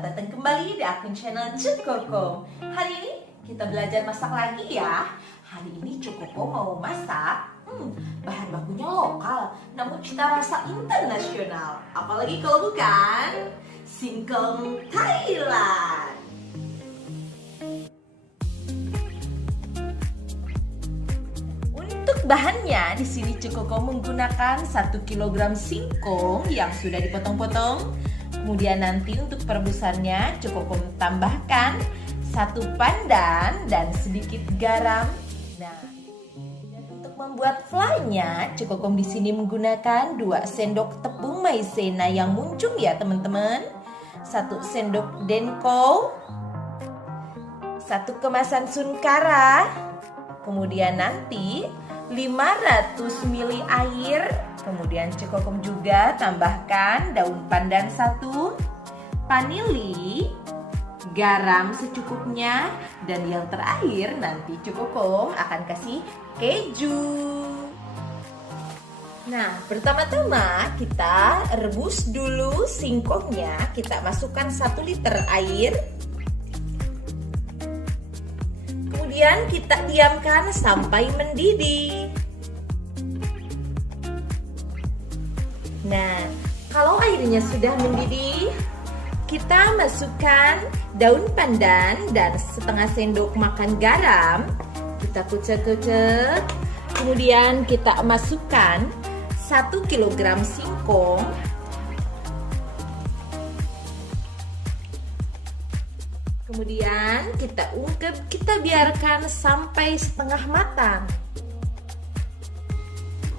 selamat datang kembali di akun channel Cukoko. Hari ini kita belajar masak lagi ya. Hari ini Cukoko mau masak bahan bakunya lokal, namun cita rasa internasional. Apalagi kalau bukan singkong Thailand. Untuk bahannya di sini Cukoko menggunakan 1 kg singkong yang sudah dipotong-potong. Kemudian nanti untuk perebusannya Cukoko tambahkan 1 pandan dan sedikit garam. Nah, dan untuk membuat fly-nya Cukoko di sini menggunakan 2 sendok tepung maizena yang muncung ya teman-teman. 1 sendok denko, 1 kemasan sunkara. Kemudian nanti 500 ml air. Kemudian Cukoko juga tambahkan daun pandan 1, vanili, garam secukupnya, dan yang terakhir nanti Cukoko akan kasih keju. Nah, pertama-tama kita rebus dulu singkongnya. Kita masukkan 1 liter air. Kemudian kita diamkan sampai mendidih. Nah, kalau airnya sudah mendidih, kita masukkan daun pandan dan setengah sendok makan garam. Kita kucek-kucek. Kemudian kita masukkan 1 kg singkong. Kemudian kita ungkep, kita biarkan sampai setengah matang.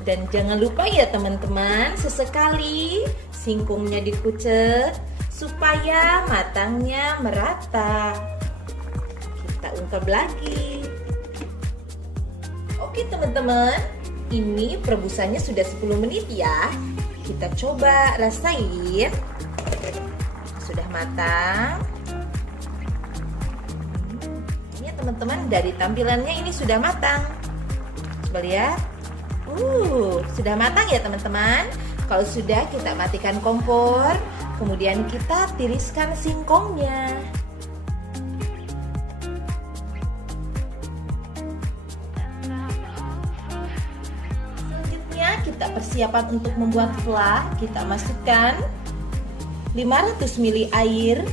Dan jangan lupa ya teman-teman, sesekali singkongnya dikucek supaya matangnya merata. Kita ungkep lagi. Oke teman-teman, ini perebusannya sudah 10 menit ya. Kita coba rasain. Sudah matang. Teman-teman, dari tampilannya ini sudah matang. Coba lihat. Sudah matang ya teman-teman. Kalau sudah, kita matikan kompor. Kemudian kita tiriskan singkongnya. Selanjutnya kita persiapan untuk membuat fla. Kita masukkan 500 ml air.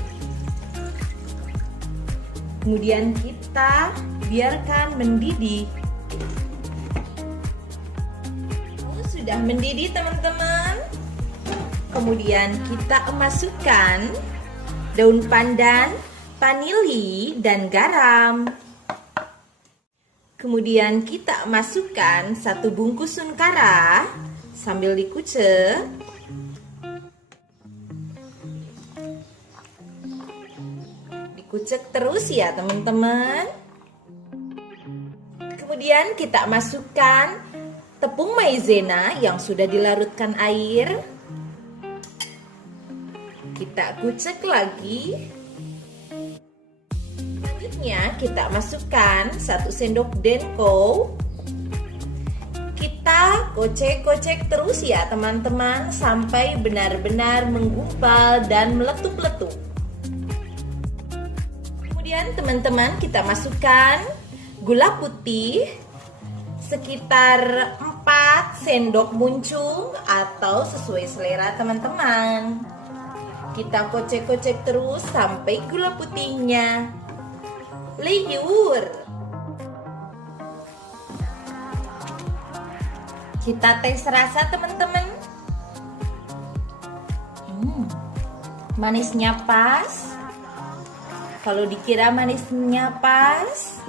Kemudian kita biarkan mendidih. Sudah mendidih teman-teman. Kemudian kita masukkan daun pandan, vanili, dan garam. Kemudian kita masukkan 1 bungkus sunkara sambil dikucek. Dikucek terus ya teman-teman. Kemudian kita masukkan tepung maizena yang sudah dilarutkan air. Kita kucek lagi. Selanjutnya kita masukkan 1 sendok denko. Kita kocek-kocek terus ya teman-teman sampai benar-benar menggumpal dan meletup-letup. Kemudian teman-teman kita masukkan gula putih sekitar 4 sendok muncung atau sesuai selera teman-teman. Kita kocek-kocek terus sampai gula putihnya liur. Kita tes rasa teman-teman. Manisnya pas. Kalau dikira manisnya pas,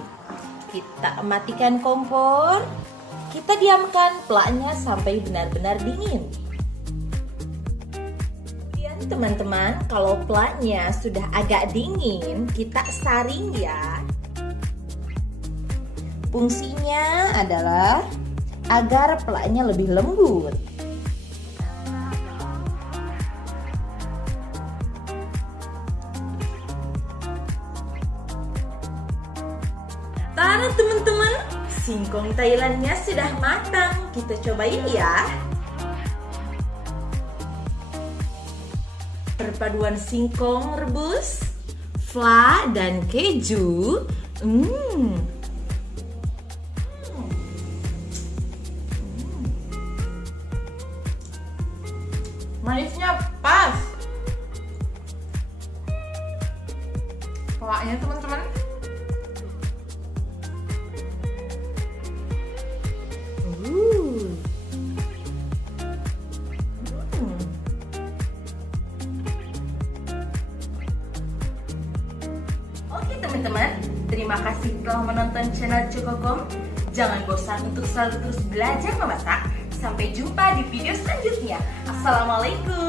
kita matikan kompor. Kita diamkan plaknya sampai benar-benar dingin. Kemudian teman-teman, kalau plaknya sudah agak dingin, kita saring ya. Fungsinya adalah agar plaknya lebih lembut. Tada teman-teman, singkong Thailandnya sudah matang. Kita cobain ya. Perpaduan singkong rebus, fla dan keju. Manisnya pas. Flanya teman-teman. Oke teman-teman, terima kasih telah menonton channel Cokokom. Jangan bosan untuk selalu terus belajar memasak. Sampai jumpa di video selanjutnya. Assalamualaikum.